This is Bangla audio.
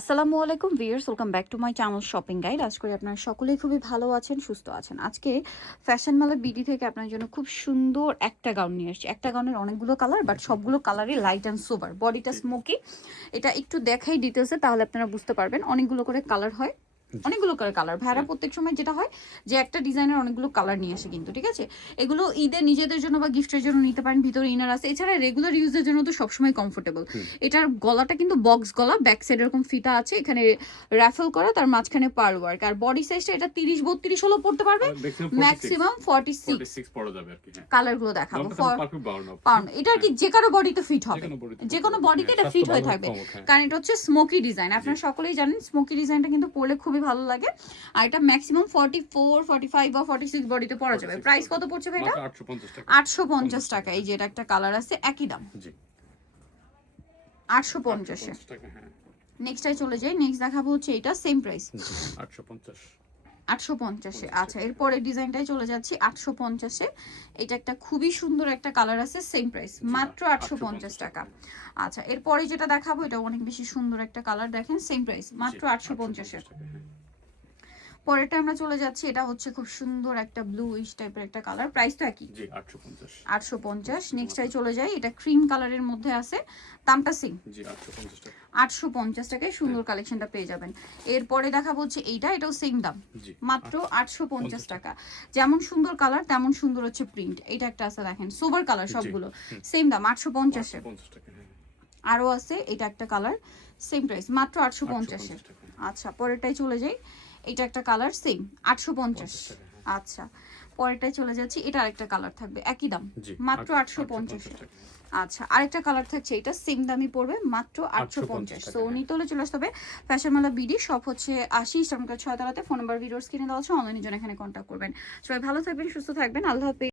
আসসালামু আলাইকুম viewers, welcome back to my channel shopping guide. আশা করি আপনারা সকলেই খুবই ভালো আছেন, সুস্থ আছেন। আজকে ফ্যাশন মালা বিডি থেকে আপনার জন্য খুব সুন্দর একটা গাউন নিয়ে আসছি। একটা গাউনের অনেকগুলো কালার, বাট সবগুলো কালারই লাইট অ্যান্ড সোবার। বডিটা স্মোকি। এটা একটু দেখাই ডিটেলসে, তাহলে আপনারা বুঝতে পারবেন। অনেকগুলো করে কালার হয়, অনেকগুলো করে কালার। ভাইরা প্রত্যেক সময় যেটা হয় যে একটা ডিজাইনের অনেকগুলো কালার নিয়ে আসে কিন্তু, ঠিক আছে। এগুলো ঈদের নিজেদের জন্য বা গিফটের জন্য নিতে পারেন। ভিতরে ইনার আছে, এছাড়া রেগুলার ইউজের জন্য তো সবসময় কমফোর্টেবল। এটার গলাটা কিন্তু বক্স গলা, ব্যাক সাইড এরকম ফিতা আছে, এখানে র্যাফেল করা, তার মাঝখানে পার ওয়ার্ক। আর বডি সাইজটা এটা 30-32 হলো পড়তে পারবে, ম্যাক্সিমাম 46 পড়া যাবে আর কি। কালারগুলো দেখাবো। এটা আর কি যে কারো বডিতে ফিট হবে, যে কোনো বডিতে এটা ফিট হয়ে থাকবে, কারণ এটা হচ্ছে স্মোকি ডিজাইন। আপনারা সকলেই জানেন স্মোকি ডিজাইনটা কিন্তু পরলে খুবই ভালো লাগে। আর এটা ম্যাক্সিমাম 44, 45 বা 46 বডিতে পরা যাবে। প্রাইস কত পড়ছে ভাই? এটা 850 টাকা। এই যে এটা একটা কালার আছে, একই দাম 850 টাকা। হ্যাঁ, নেক্সটটাই চলে যাই। নেক্সট দেখাবো হচ্ছে এটা, সেম প্রাইস 850 আচ্ছা, এরপরে ডিজাইনটাই চলে যাচ্ছি 850 এটা একটা খুবই সুন্দর একটা কালার আছে, সেম প্রাইস মাত্র 850 টাকা। আচ্ছা, এরপরে যেটা দেখাবো এটা অনেক বেশি সুন্দর একটা কালার, দেখেন সেম প্রাইস মাত্র 850। পরেরটা আমরা চলে যাচ্ছি, এটা হচ্ছে খুব সুন্দর একটা ব্লু ইশ টাইপের একটা কালার, প্রাইস তো একই 850। নেক্সটটাই চলে যাই, এটা ক্রিম কালারের মধ্যে আছে, দামটা সেম 850 টাকায় সুন্দর কালেকশনটা পেয়ে যাবেন। এরপরে দেখা হচ্ছে এইটা, এটাও সেম দাম মাত্র 850 টাকা। যেমন সুন্দর কালার তেমন সুন্দর হচ্ছে প্রিন্ট। এটা একটা আছে দেখেন, সোবার কালার, সবগুলো সেম দাম 850 এ। আরো আছে এটা একটা কালার, সেম প্রাইস মাত্র 850 এ। আচ্ছা, পরেরটাই চলে যাই, এটা একটা কালার সেম 850। আচ্ছা, পরেরটাই চলে যাচ্ছি, এটা আরেকটা কালার থাকবে, একই দাম মাত্র 850 এ। আচ্ছা, আরেকটা কালার থাকছে, এটা সেম দামই পড়বে মাত্র 850। সো নিতে হলে চলে আসতে হবে ফ্যাশন মালা বিডি, শপ হচ্ছে 80 ইস্টার্ন 6 তলাতে। ফোন নাম্বার ভিডিওস কিনে দেওয়া আছে, অনলাইনের জন্য এখানে কন্ট্যাক্ট করবেন। সবাই ভালো থাকবেন, সুস্থ থাকবেন, আল্লাহ হাফেজ।